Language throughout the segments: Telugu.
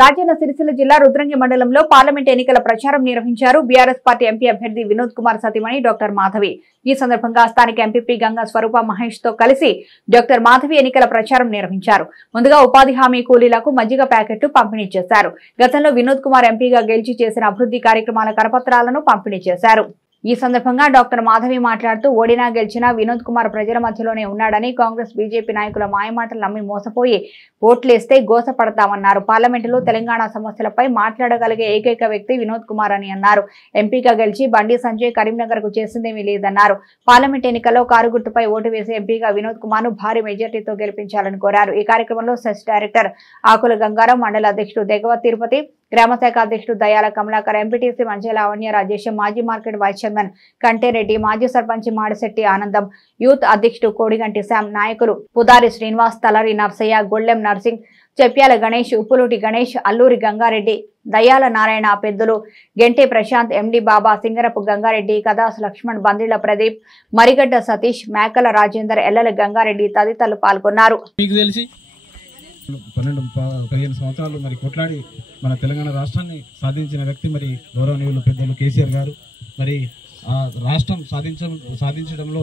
రాజన్న సిరిసిల్ల జిల్లా రుద్రంగి మండలంలో పార్లమెంట్ ఎన్నికల ప్రచారం నిర్వహించారు. బీఆర్ఎస్ పార్టీ ఎంపీ అభ్యర్థి వినోద్ కుమార్ సతీమణి డాక్టర్ మాధవి. ఈ సందర్భంగా స్థానిక ఎంపీపీ గంగా స్వరూప మహేష్ తో కలిసి డాక్టర్ మాధవి ఎన్నికల ప్రచారం నిర్వహించారు. ముందుగా ఉపాధి హామీ కూలీలకు మజ్జిగ ప్యాకెట్లు పంపిణీ చేశారు. గతంలో వినోద్ కుమార్ ఎంపీగా గెలిచి చేసిన అభివృద్ధి కార్యక్రమాల కరపత్రాలను పంపిణీ చేశారు. ఈ సందర్భంగా డాక్టర్ మాధవి మాట్లాడుతూ ఓడినా గెలిచినా వినోద్ కుమార్ ప్రజల మధ్యలోనే ఉన్నాడని, కాంగ్రెస్ బీజేపీ నాయకుల మాయమాటలు నమ్మి మోసపోయి ఓట్లేస్తే గోసపడతామన్నారు. పార్లమెంటులో తెలంగాణ సమస్యలపై మాట్లాడగలిగే ఏకైక వ్యక్తి వినోద్ కుమార్ అని అన్నారు. ఎంపీగా గెలిచి బండి సంజయ్ కరీంనగర్ కు చేసిందేమీ లేదన్నారు. పార్లమెంట్ ఎన్నికల్లో కారు గుర్తుపై ఓటు వేసి ఎంపీగా వినోద్ కుమార్ ను భారీ మెజార్టీతో గెలిపించాలని కోరారు. ఈ కార్యక్రమంలో సెస్ డైరెక్టర్ ఆకుల గంగారాం, మండల అధ్యక్షుడు దెగవ తిరుపతి, గ్రామశాఖ అధ్యక్షుడు దయాల కమలాకర్, ఎంపీటీసీ మంజల అవన్య రాజేశం, మాజీ మార్కెట్ వైస్ చైర్మన్ కంటేరెడ్డి, మాజీ సర్పంచ్ మాడిశెట్టి ఆనందం, యూత్ అధ్యక్షుడు కోడిగంటి శ్యామ్, నాయకులు పుదారి శ్రీనివాస్, తలరి నర్సయ్య, గొళ్ళెం నర్సింగ్, చెప్యాల గణేష్, ఉప్పులూటి గణేష్, అల్లూరి గంగారెడ్డి, దయాల నారాయణ, పెద్దలు గెంటే ప్రశాంత్, ఎండి బాబా, సింగరపు గంగారెడ్డి, కదాస్ లక్ష్మణ్, బందిళ్ల ప్రదీప్, మరిగడ్డ సతీష్, మేకల రాజేందర్, ఎల్లల గంగారెడ్డి తదితరులు పాల్గొన్నారు. 12-15 సంవత్సరాలు మరి కొట్లాడి మన తెలంగాణ రాష్ట్రాన్ని సాధించిన వ్యక్తి మరి గౌరవనీయులు పెద్దలు కేసీఆర్ గారు. మరి ఆ రాష్ట్రం సాధించడంలో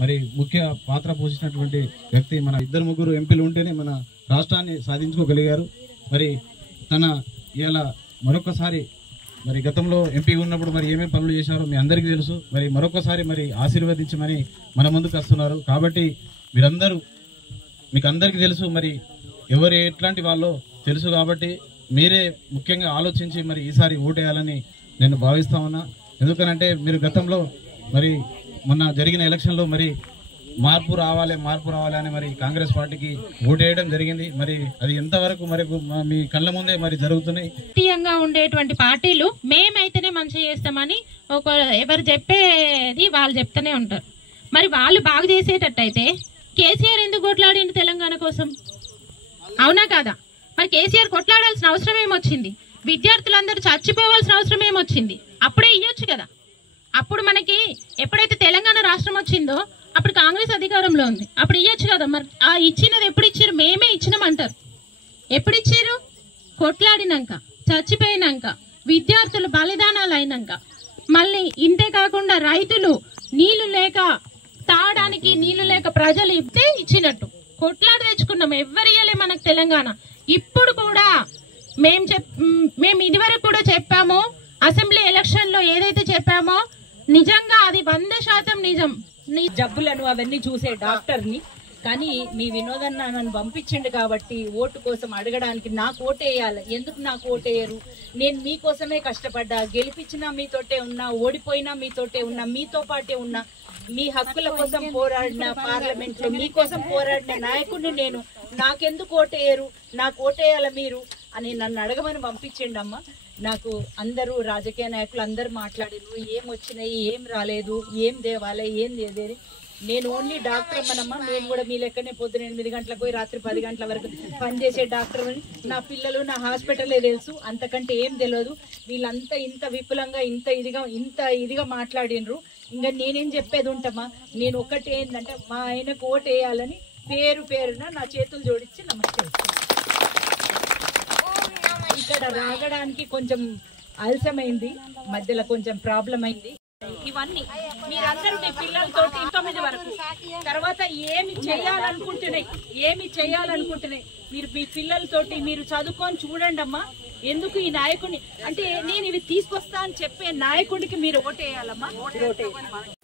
మరి ముఖ్య పాత్ర పోషించినటువంటి వ్యక్తి. మన 2-3 ఎంపీలు ఉంటేనే మన రాష్ట్రాన్ని సాధించుకోగలిగారు. మరి తన ఇలా మరొకసారి మరి గతంలో ఎంపీ ఉన్నప్పుడు మరి ఏమేమి పనులు చేశారో మీ అందరికీ తెలుసు. మరి మరొకసారి మరి ఆశీర్వదించమని మన ముందుకు వస్తున్నారు. కాబట్టి మీకు అందరికీ తెలుసు, మరి ఎవరు ఎట్లాంటి వాళ్ళో తెలుసు. కాబట్టి మీరే ముఖ్యంగా ఆలోచించి మరి ఈసారి ఓటేయాలని నేను భావిస్తా ఉన్నా. ఎందుకనంటే మీరు గతంలో మరి మొన్న జరిగిన ఎలక్షన్లో మరి మార్పు రావాలి అని మరి కాంగ్రెస్ పార్టీకి ఓటేయడం జరిగింది. మరి అది ఎంతవరకు మరి మీ కళ్ళ ముందే మరి జరుగుతున్నాయి. రాజకీయంగా ఉండేటువంటి పార్టీలు మేమైతేనే మంచి చేస్తామని ఎవరు చెప్పేది వాళ్ళు చెప్తూనే ఉంటారు. మరి వాళ్ళు బాగు చేసేటట్టయితే కేసీఆర్ ఎందుకు కొట్లాడింది తెలంగాణ కోసం? అవునా కాదా? మరి కేసీఆర్ కొట్లాడాల్సిన అవసరం ఏమొచ్చింది? విద్యార్థులందరూ చచ్చిపోవాల్సిన అవసరం ఏమొచ్చింది? అప్పుడే ఇయ్యొచ్చు కదా. అప్పుడు మనకి ఎప్పుడైతే తెలంగాణ రాష్ట్రం వచ్చిందో అప్పుడు కాంగ్రెస్ అధికారంలో ఉంది, అప్పుడు ఇయ్యొచ్చు కదా. మరి ఆ ఇచ్చినది ఎప్పుడు ఇచ్చారు? మేమే ఇచ్చినామంటారు. ఎప్పుడు ఇచ్చారు? కొట్లాడినాక, చచ్చిపోయినాక, విద్యార్థులు బలిదానాలు అయినాక. మళ్ళీ ఇంతే కాకుండా రైతులు నీళ్లు లేక, తాగడానికి నీళ్లు లేక ప్రజలు ఇస్తే ఇచ్చినట్టు కొట్లాడి తెచ్చుకున్నాం. ఎవరు ఇయ్యలే మనకు తెలంగాణ. ఇప్పుడు కూడా మేము ఇదివరకు కూడా చెప్పామో, అసెంబ్లీ ఎలక్షన్ లో ఏదైతే చెప్పామో నిజంగా అది 100% నిజం. జబ్బులను అవన్నీ చూసే డాక్టర్ ని కానీ మీ వినోదన్న నన్ను పంపించిండు కాబట్టి ఓటు కోసం అడగడానికి నాకు ఓటేయాలి. ఎందుకు నాకు ఓటేయరు? నేను మీకోసమే కష్టపడ్డా, గెలిపించినా మీతోటే ఉన్నా, ఓడిపోయినా మీతోటే ఉన్నా, మీతో పాటే ఉన్నా. మీ హక్కుల కోసం పోరాడిన, పార్లమెంట్ లో మీకోసం పోరాడిన నాయకుడిని నేను. నాకెందుకు ఓటేయరు? నాకు ఓటేయాల మీరు అని నన్ను అడగమని పంపించిండమ్మా. నాకు అందరూ రాజకీయ నాయకులు అందరు మాట్లాడారు, ఏం వచ్చినాయి, ఏం రాలేదు, ఏం దేవాలి, ఏం దేదేది. నేను ఓన్లీ డాక్టర్ అమ్మనమ్మా. నేను కూడా మీ లెక్కనే పొద్దున 8 గంటలకు పోయి రాత్రి 10 గంటల వరకు పనిచేసే డాక్టర్ అని. నా పిల్లలు, నా హాస్పిటలే తెలుసు, అంతకంటే ఏం తెలియదు. వీళ్ళంతా ఇంత విపులంగా ఇంత ఇదిగా మాట్లాడినరు. ఇంకా నేనేం చెప్పేది ఉంటామా? నేను ఒక్కటి ఏంటంటే మా ఆయనకు ఓటు వేయాలని పేరున నా చేతులు జోడించి నమస్కరిస్తాను. ఇక్కడ రాగడానికి కొంచెం ఆలస్యమైంది, మధ్యలో కొంచెం ప్రాబ్లం అయింది. ఇవన్నీ మీరందరూ మీ పిల్లలతో 9 వరకు తర్వాత ఏమి చేయాలనుకుంటున్నాయి మీరు మీ పిల్లలతోటి మీరు చదువుకొని చూడండి అమ్మా. ఎందుకు ఈ నాయకుడిని అంటే నేను ఇవి తీసుకొస్తా అని చెప్పే నాయకుడికి మీరు ఓటేయాలమ్మా.